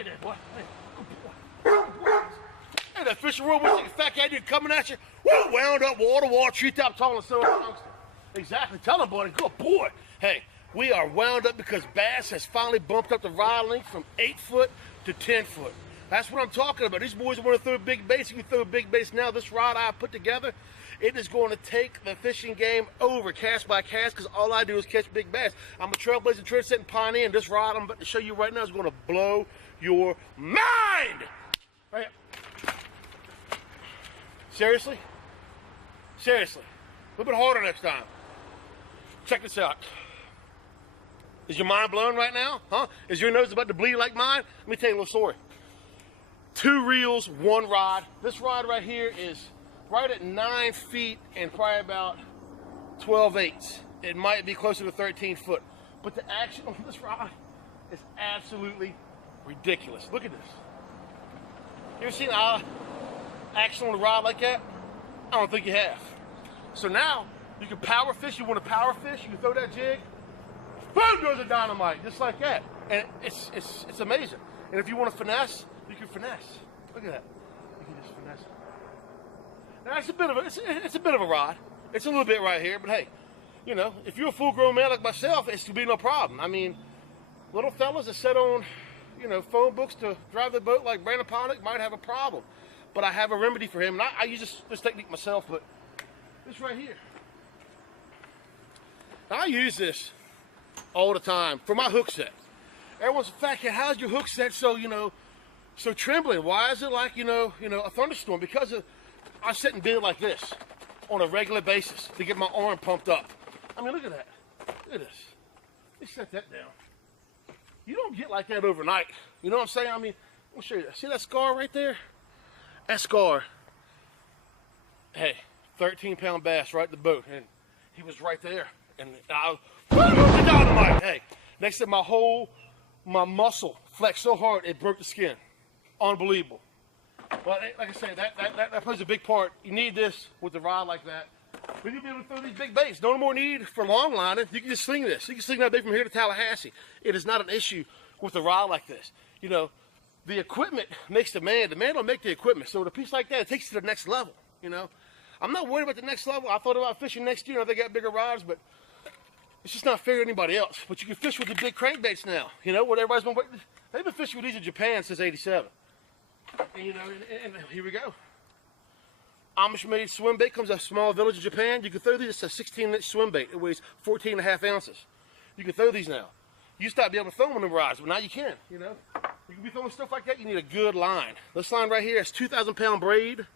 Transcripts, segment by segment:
Hey there, boy. Hey, good boy. Hey, that fishing rod with the fat cat dude coming at you. Woo, wound up, wall, treetop, tall, and so on. Exactly. Tell him, buddy. Good boy. Hey, we are wound up because bass has finally bumped up the rod length from 8 foot to 10 foot. That's what I'm talking about. These boys want to throw big baits. You can throw a big baits now. This rod I put together, it is going to take the fishing game over cast by cast because all I do is catch big bass. I'm a trailblazing, trendsetting pioneer, and this rod I'm about to show you right now is going to blow your mind. Right here. Seriously? Seriously. A little bit harder next time. Check this out. Is your mind blown right now? Huh? Is your nose about to bleed like mine? Let me tell you a little story. 2 reels, 1 rod. This rod right here is right at 9 feet and probably about 12/8. It might be closer to 13 foot. But the action on this rod is absolutely ridiculous. Look at this. You ever seen action on a rod like that? I don't think you have. So now you can power fish. You want to power fish? You can throw that jig. Boom goes a dynamite, just like that. And it's amazing. And if you want to finesse, you can finesse. Look at that. You can just finesse it. Now it's a bit of a rod. It's a little bit right here, but hey, you know, if you're a full-grown man like myself, it's to be no problem. I mean, little fellas that sit on, you know, phone books to drive the boat like Brandon Pollock might have a problem. But I have a remedy for him. And I use this technique myself, but this right here. I use this all the time for my hook set. Everyone's a fat cat, how's your hook set so, you know, so trembling? Why is it like, you know, a thunderstorm? Because I sit and bend like this on a regular basis to get my arm pumped up. I mean, look at that. Look at this. Let me set that down. You don't get like that overnight. You know what I'm saying? I mean, let me show you that. See that scar right there? That scar, hey, 13-pound bass right at the boat, and he was right there. And I was dynamite. Hey, next to my muscle flexed so hard it broke the skin. Unbelievable. But like I said, that plays a big part. You need this with the rod like that. But you'll be able to throw these big baits. No more need for long lining. You can just sling this. You can sling that bait from here to Tallahassee. It is not an issue with a rod like this. You know, the equipment makes the man. The man don't make the equipment. So with a piece like that, it takes it to the next level. You know, I'm not worried about the next level. I thought about fishing next year if they got bigger rods, but it's just not fair to anybody else. But you can fish with the big crankbaits now. You know, what everybody's been waiting. They've been fishing with these in Japan since #87. And you know, and here we go. Amish-made swim bait comes out of a small village in Japan. You can throw these. It's a 16-inch swim bait. It weighs 14.5 ounces. You can throw these now. You used to not be able to throw them on the rods, but now you can. You know, you can be throwing stuff like that. You need a good line. This line right here is 2,000-pound braid.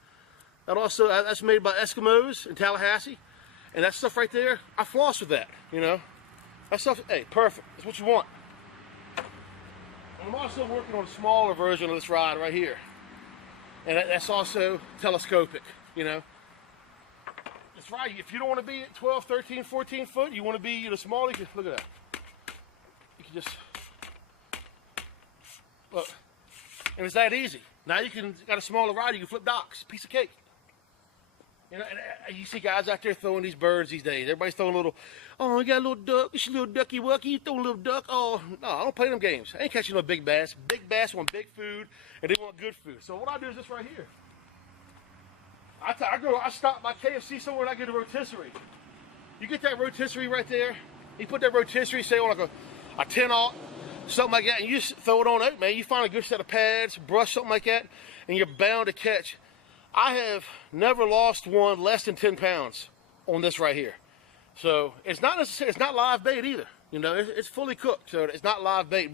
That's made by Eskimos in Tallahassee. And that stuff right there, I floss with that, you know. That stuff, hey, perfect. That's what you want. And I'm also working on a smaller version of this rod right here. And that's also telescopic, you know. That's right. If you don't want to be at 12, 13, 14 foot, you want to be, you know, small, you can, look at that. You can just, look. And it's that easy. Now you got a smaller rod, you can flip docks, piece of cake. You know, and you see guys out there throwing these birds these days. Everybody's throwing a little, oh, you got a little duck, it's a little ducky wucky, you throw a little duck. Oh, no, I don't play them games. I ain't catching no big bass. Big bass want big food, and they want good food. So what I do is this right here. I stop by KFC somewhere and I get a rotisserie. You get that rotisserie right there, you put that rotisserie, say on like a 10-aught, something like that, and you just throw it on out, man. You find a good set of pads, brush, something like that, and you're bound to catch. I have never lost one less than 10 pounds on this right here. So it's not necessarily, it's not live bait either. You know, it's fully cooked, so it's not live bait.